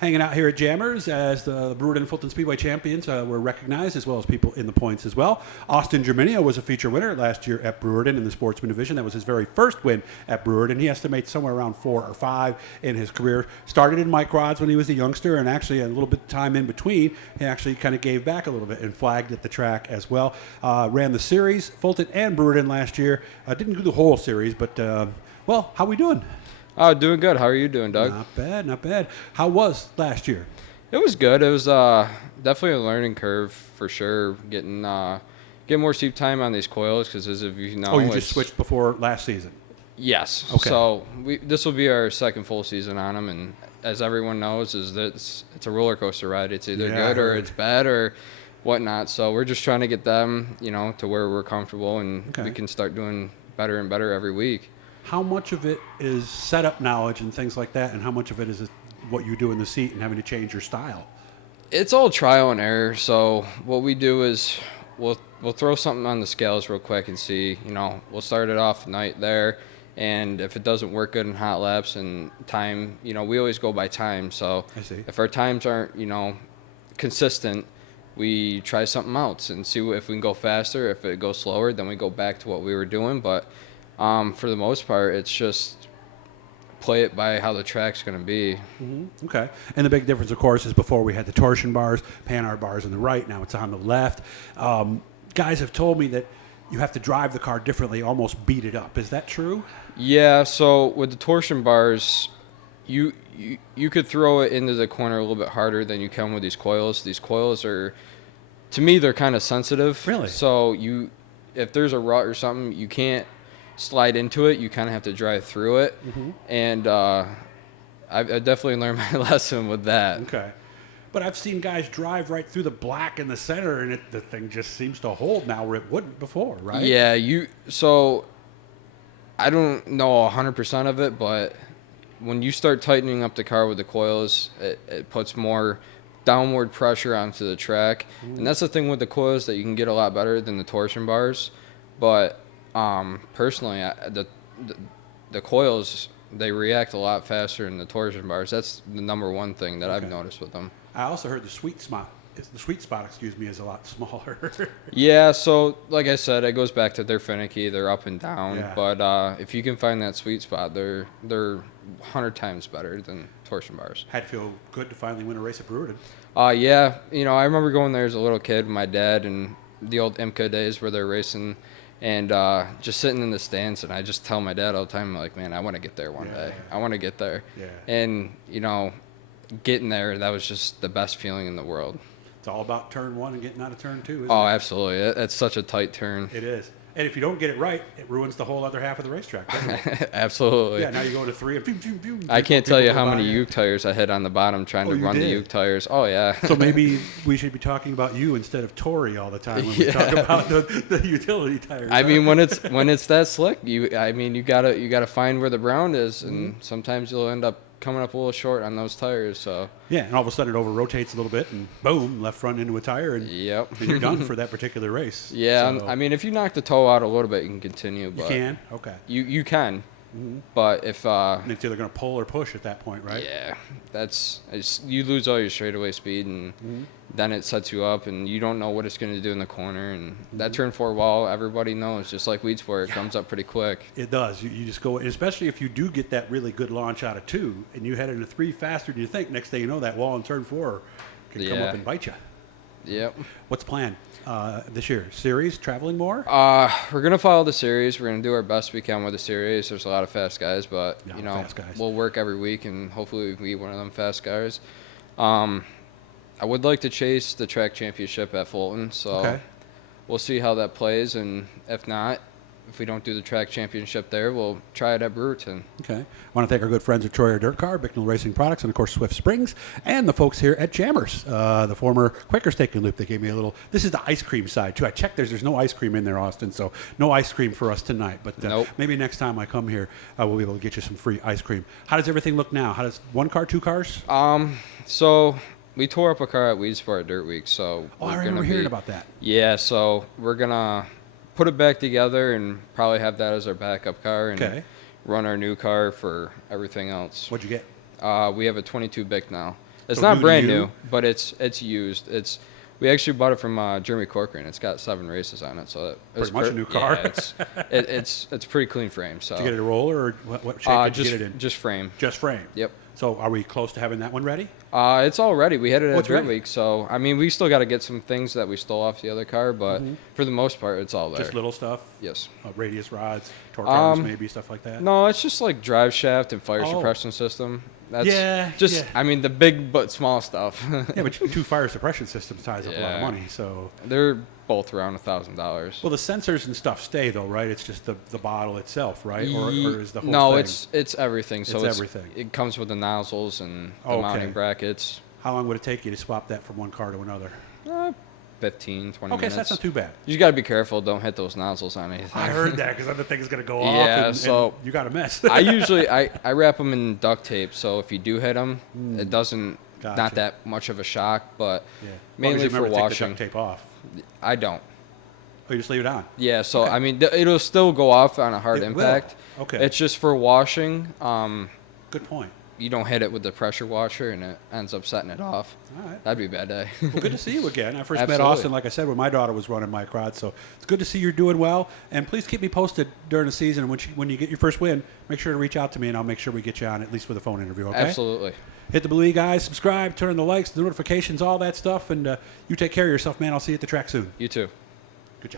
hanging out here at Jammers as the Brewerton Fulton Speedway champions were recognized, as well as people in the points as well. Austin Germinio was a feature winner last year at Brewerton in the Sportsman division. That was his very first win at Brewerton. He estimates somewhere around 4 or 5 in his career. Started in microds when he was a youngster, and actually a little bit of time in between, he actually kind of gave back a little bit and flagged at the track as well. Ran the series, Fulton and Brewerton last year. Didn't do the whole series, but, well, how we doing? Doing good. How are you doing, Doug? Not bad, not bad. How was last year? It was good. It was definitely a learning curve for sure. Getting more seat time on these coils because, as if you know, you just switched before last season. Yes. Okay. So this will be our second full season on them, and as everyone knows, is that it's a roller coaster ride. It's either good or it's bad or whatnot. So we're just trying to get them, to where we're comfortable, and we can start doing better and better every week. How much of it is setup knowledge and things like that, and how much of it is what you do in the seat and having to change your style? It's all trial and error. So what we do is we'll throw something on the scales real quick and see. We'll start it off night there, and if it doesn't work good in hot laps and time, we always go by time. So if our times aren't consistent, we try something else and see if we can go faster. If it goes slower, then we go back to what we were doing. But for the most part, it's just play it by how the track's going to be. Mm-hmm. Okay. And the big difference, of course, is before we had the torsion bars, Panhard bars on the right. Now it's on the left. Guys have told me that you have to drive the car differently, almost beat it up. Is that true? Yeah. So with the torsion bars, you could throw it into the corner a little bit harder than you can with these coils. These coils are, to me, they're kind of sensitive. Really? So if there's a rut or something, you can't slide into it. You kind of have to drive through it. Mm-hmm. And I definitely learned my lesson with that. Okay. But I've seen guys drive right through the black in the center, and the thing just seems to hold now where it wouldn't before, right? Yeah. So I don't know 100% of it, but when you start tightening up the car with the coils, it puts more downward pressure onto the track. Mm. And that's the thing with the coils, that you can get a lot better than the torsion bars. But personally, the coils, they react a lot faster than the torsion bars. That's the number one thing that I've noticed with them. I also heard the sweet spot is a lot smaller. Yeah, so like I said, it goes back to they're finicky, they're up and down. Yeah. But if you can find that sweet spot, they're 100 times better than torsion bars. Had to feel good to finally win a race at Brewerton. Yeah, I remember going there as a little kid with my dad and the old IMCA days where they're racing. And just sitting in the stands, and I just tell my dad all the time, like, man, I want to get there one day. I want to get there. Yeah. And, getting there, that was just the best feeling in the world. It's all about turn 1 and getting out of turn 2, isn't it? Oh, absolutely. It's such a tight turn. It is. And if you don't get it right, it ruins the whole other half of the racetrack, doesn't it? Absolutely. Yeah, now you go to 3 and pew, pew, pew, I can't tell you how many Uke tires I had on the bottom trying to run the Uke tires. Oh, yeah. So maybe we should be talking about you instead of Tori all the time when we talk about the utility tires. I mean, when it's that slick, you gotta find where the ground is, and sometimes you'll end up coming up a little short on those tires. So yeah, and all of a sudden it over rotates a little bit, and boom, left front into a tire, and, and you're done for that particular race. Yeah, so, I mean, if you knock the toe out a little bit, you can continue. But you can? Okay. You can. Mm-hmm. But if and it's either going to pull or push at that point, right? Yeah, you lose all your straightaway speed, and then it sets you up, and you don't know what it's going to do in the corner. And that turn 4 wall, everybody knows, just like weed sport, it comes up pretty quick. It does. You just go, especially if you do get that really good launch out of 2, and you head into 3 faster than you think. Next thing you know, that wall in turn 4 can come up and bite you. Yep. What's the plan this year? Series, traveling more? We're going to follow the series. We're going to do our best we can with the series. There's a lot of fast guys, but, fast guys. We'll work every week, and hopefully we can be one of them fast guys. I would like to chase the track championship at Fulton, so we'll see how that plays, and if not, if we don't do the track championship there, we'll try it at Brewerton. Okay. I want to thank our good friends at Troyer DIRTcar, Bicknell Racing Products, and, of course, Swift Springs, and the folks here at Jammers, the former Quaker Steak and Loop. They gave me a little – this is the ice cream side, too. I checked there's no ice cream in there, Austin, so no ice cream for us tonight. But maybe next time I come here, we'll be able to get you some free ice cream. How does everything look now? How does one car, 2 cars? So we tore up a car at Weed Sport Dirt Week, so I remember hearing about that. Yeah, so we're going to – put it back together and probably have that as our backup car and run our new car for everything else. What'd you get? We have a 22 Bic now. It's So not new to brand you? new, but it's used. We actually bought it from Jeremy Corcoran. It's got 7 races on it, so Pretty much a new car. Yeah, it's pretty clean frame. So Did you get it a roller, or what shape did you get it in? just frame. Just frame. Yep. So are we close to having that one ready? It's all ready. We had it Oh, at it's Dirt ready. Week, so I mean, we still got to get some things that we stole off the other car, but for the most part, it's all there. Just little stuff? Yes. Radius rods, torque arms, maybe, stuff like that? No, it's just like drive shaft and fire Oh. suppression system. That's Yeah, just yeah. I mean the big but small stuff. Yeah, but 2 fire suppression systems ties up a lot of Yeah. money, so... They're both around $1,000. Well, the sensors and stuff stay, though, right? It's just the bottle itself, right? Or is the whole no, thing? it's everything. So It's everything. It comes with the nozzles and the Okay. mounting brackets. How long would it take you to swap that from one car to another? 15, 20 Okay, minutes. so that's not too bad. You just got to be careful. Don't hit those nozzles on anything. I heard that because other thing's going to go off Yeah, and so- you got a mess. I usually I wrap them in duct tape, so if you do hit them, it doesn't Gotcha. not that much of a shock. But Yeah. mainly As long as you for remember to washing, take the duct tape off. I don't. Oh, you just leave it on. Yeah, so Okay. I mean it'll still go off on a hard It will. impact. Okay. It's just for washing. Good point. You don't hit it with the pressure washer, and it ends up setting it off. All right. That'd be a bad day. Well, good to see you again. I first met Absolutely. Austin, like I said, when my daughter was running my quad. So it's good to see you're doing well. And please keep me posted during the season. When you get your first win, make sure to reach out to me, and I'll make sure we get you on at least with a phone interview. Okay. Absolutely. Hit the believe, guys. Subscribe, turn on the likes, the notifications, all that stuff. And you take care of yourself, man. I'll see you at the track soon. You too.